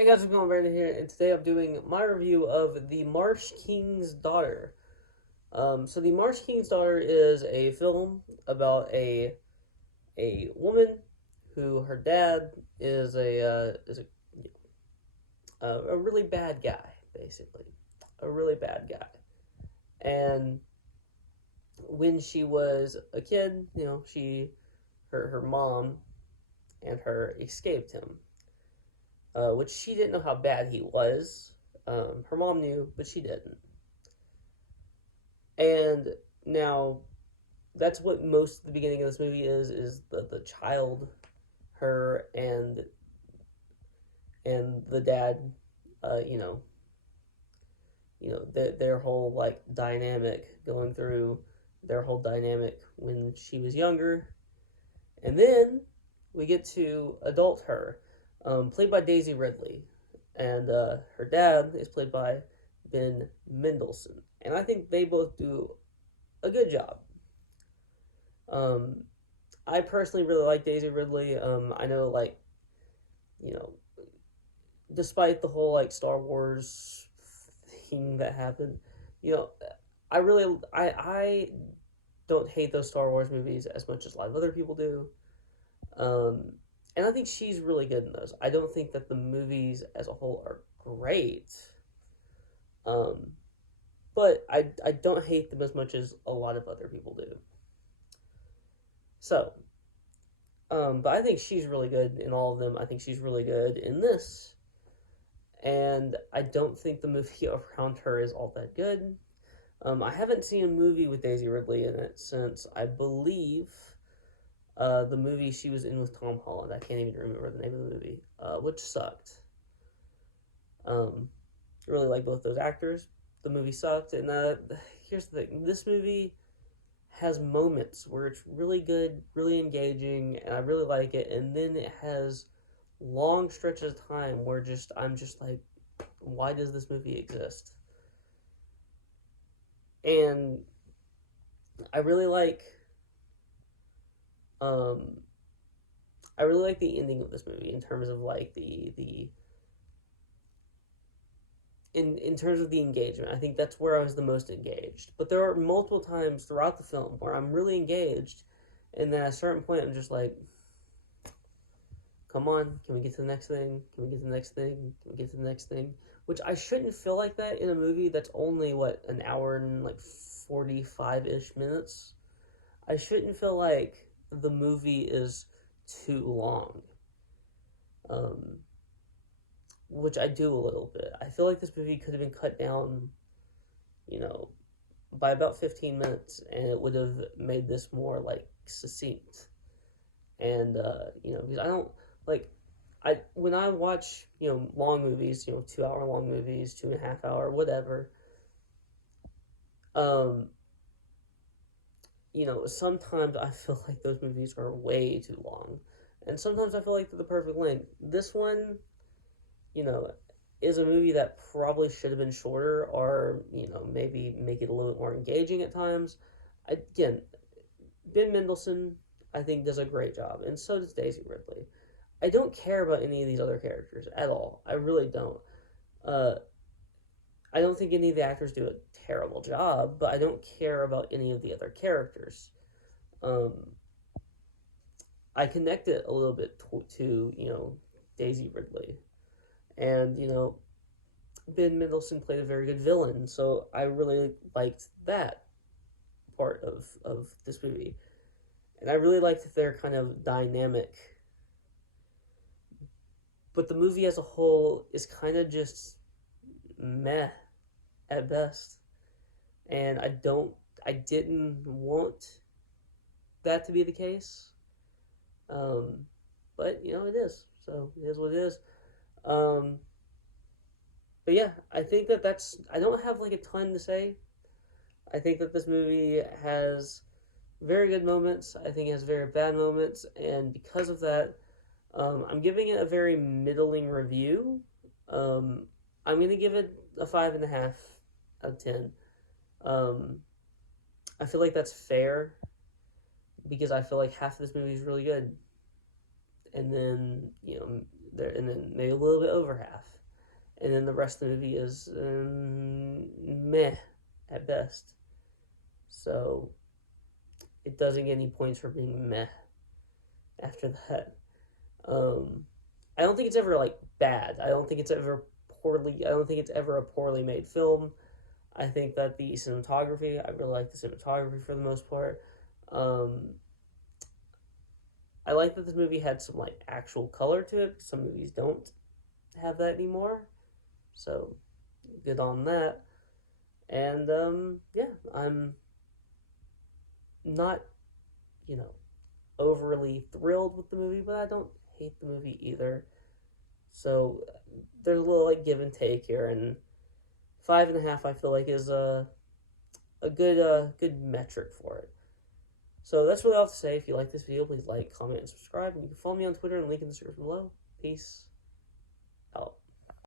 Hey guys, what's going on? Brandon here, and today I'm doing my review of The Marsh King's Daughter. So The Marsh King's Daughter is a film about a woman who her dad is a really bad guy, basically, a really bad guy. And when she was a kid, her mom and her escaped him, which she didn't know how bad he was. Her mom knew, but she didn't. And now that's what most of the beginning of this movie is the child, her and the dad, uh, you know, their whole like dynamic going through their whole dynamic when she was younger, and then we get to adult her, played by Daisy Ridley, and her dad is played by Ben Mendelsohn, and I think they both do a good job. Um, I personally really like Daisy Ridley. I know, like, you know, despite the whole like Star Wars thing that happened, you know, I don't hate those Star Wars movies as much as a lot of other people do. Um, and I think she's really good in those. I don't think that the movies as a whole are great. Um, but I don't hate them as much as a lot of other people do. So, but I think she's really good in all of them. I think she's really good in this. And I don't think the movie around her is all that good. I haven't seen a movie with Daisy Ridley in it since I believe the movie she was in with Tom Holland. I can't even remember the name of the movie, which sucked. Um, I really like both those actors. The movie sucked, and here's the thing: this movie has moments where it's really good, really engaging, and I really like it, and then it has long stretches of time where just I'm just like, why does this movie exist? And I really like um I really like the ending of this movie in terms of like the in terms of the engagement. I think that's where I was the most engaged. But there are multiple times throughout the film where I'm really engaged, and then at a certain point I'm just like, come on, can we get to the next thing? Can we get to the next thing? Can we get to the next thing? Which I shouldn't feel like that in a movie that's only what, an hour and like 45-ish minutes. I shouldn't feel like the movie is too long. Um, which I do a little bit. I feel like this movie could have been cut down, you know, by about 15 minutes, and it would have made this more like succinct. And because I don't like I when I watch long movies, 2 hour long movies, 2.5 hour, whatever. Um, sometimes I feel like those movies are way too long, and sometimes I feel like they're the perfect length. This one, you know, is a movie that probably should have been shorter, or maybe make it a little bit more engaging at times. Again, Ben Mendelsohn, I think, does a great job, and so does Daisy Ridley. I don't care about any of these other characters at all. I really don't. Uh, I don't think any of the actors do a terrible job, but I don't care about any of the other characters. Um, I connect it a little bit to Daisy Ridley, and Ben Mendelsohn played a very good villain, so I really liked that part of this movie, and I really liked their kind of dynamic. But the movie as a whole is kind of just meh at best, and I didn't want that to be the case. Um, but it is. So it is what it is. Um, but yeah, I think that's. I don't have like a ton to say. I think that this movie has very good moments. I think it has very bad moments, and because of that, I'm giving it a very middling review. Um, I'm gonna give it a 5.5 out of 10. Um, I feel like that's fair because I feel like half of this movie is really good, and then there, and then maybe a little bit over half, and then the rest of the movie is meh at best. So it doesn't get any points for being meh after that. Um, I don't think it's ever like bad. I don't think it's ever poorly. I don't think it's ever a poorly made film. I think that the cinematography, I really like the cinematography for the most part. Um, I like that this movie had some like actual color to it. Some movies don't have that anymore, so good on that. And yeah, I'm not, you know, overly thrilled with the movie, but I don't hate the movie either. So there's a little like give and take here, and 5.5 I feel like is a good metric for it. So that's really all I have to say. If you like this video, please like, comment, and subscribe. And you can follow me on Twitter and link in the description below. Peace.